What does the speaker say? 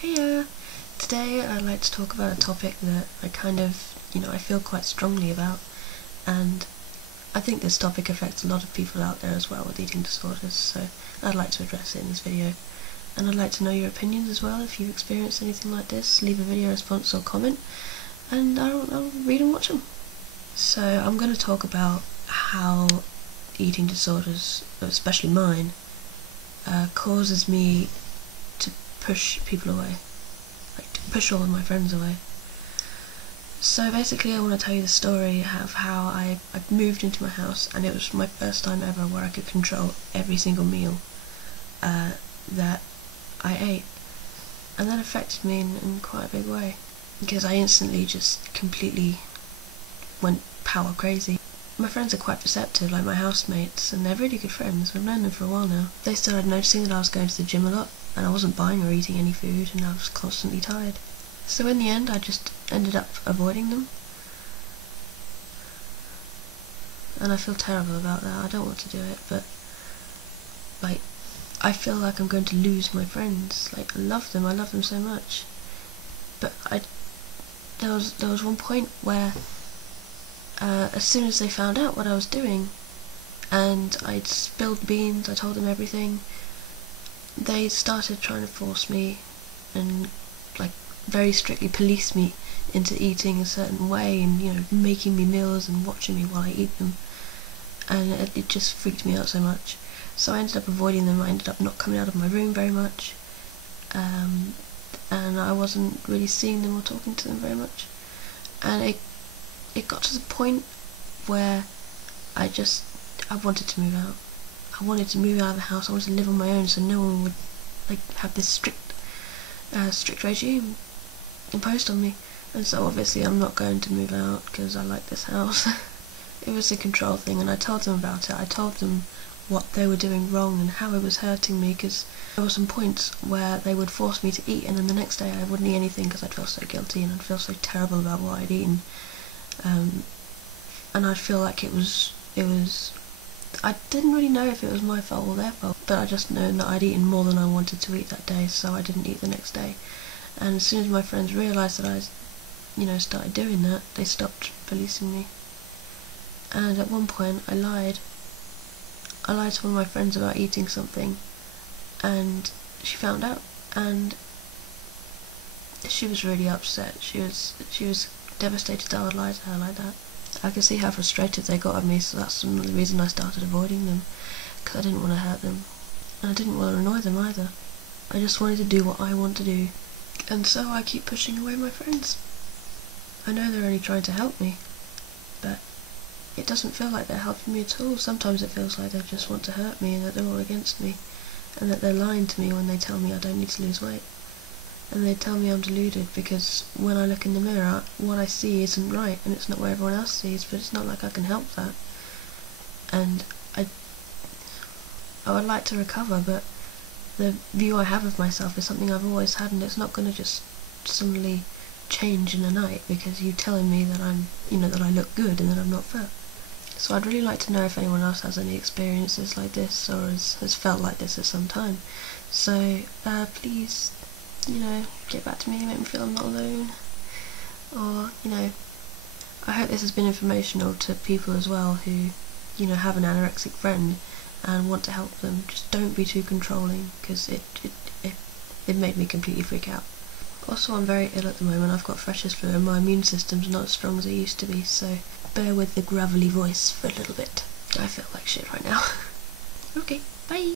Hey, today I'd like to talk about a topic that I I feel quite strongly about, and I think this topic affects a lot of people out there as well with eating disorders, so I'd like to address it in this video. And I'd like to know your opinions as well. If you've experienced anything like this, leave a video response or comment, and I'll read and watch them. So I'm going to talk about how eating disorders, especially mine, causes me to push people away, like to push all of my friends away. So basically I want to tell you the story of how I moved into my house, and it was my first time ever where I could control every single meal that I ate, and that affected me in quite a big way, because I instantly just completely went power crazy. My friends are quite perceptive, like my housemates, and they're really good friends. I've known them for a while now. They started noticing that I was going to the gym a lot, and I wasn't buying or eating any food, and I was constantly tired. So in the end, I just ended up avoiding them. And I feel terrible about that. I don't want to do it, but I feel like I'm going to lose my friends. I love them so much. But there was one point where as soon as they found out what I was doing, and I'd spilled beans, I told them everything, they started trying to force me and very strictly police me into eating a certain way, and making me meals and watching me while I eat them, and it just freaked me out so much. So I ended up avoiding them. I ended up not coming out of my room very much, and I wasn't really seeing them or talking to them very much, and it got to the point where I wanted to move out. I wanted to move out of the house. I wanted to live on my own, so no one would have this strict regime imposed on me. And so obviously I'm not going to move out because I like this house. It was a control thing, and I told them about it. I told them what they were doing wrong and how it was hurting me, because there were some points where they would force me to eat, and then the next day I wouldn't eat anything because I'd feel so guilty and I'd feel so terrible about what I'd eaten. And I'd feel like it was I didn't really know if it was my fault or their fault, but I just know that I'd eaten more than I wanted to eat that day, so I didn't eat the next day. And as soon as my friends realised that I started doing that, they stopped policing me. And at one point I lied to one of my friends about eating something, and she found out, and she was really upset. She was devastated that I would lie to her like that. I could see how frustrated they got at me, so that's another reason I started avoiding them, because I didn't want to hurt them, and I didn't want to annoy them either. I just wanted to do what I want to do, and so I keep pushing away my friends. I know they're only trying to help me, but it doesn't feel like they're helping me at all. Sometimes it feels like they just want to hurt me, and that they're all against me, and that they're lying to me when they tell me I don't need to lose weight. And they tell me I'm deluded because when I look in the mirror, what I see isn't right, and it's not what everyone else sees, but it's not like I can help that. And I would like to recover, but the view I have of myself is something I've always had, and it's not going to just suddenly change in a night because you telling me that that I look good and that I'm not fat. So I'd really like to know if anyone else has any experiences like this, or has felt like this at some time. So please, get back to me, make me feel I'm not alone. Or, I hope this has been informational to people as well who, have an anorexic friend and want to help them. Just don't be too controlling, because it made me completely freak out. Also, I'm very ill at the moment. I've got freshers flu and my immune system's not as strong as it used to be, so bear with the gravelly voice for a little bit. I feel like shit right now. Okay, bye!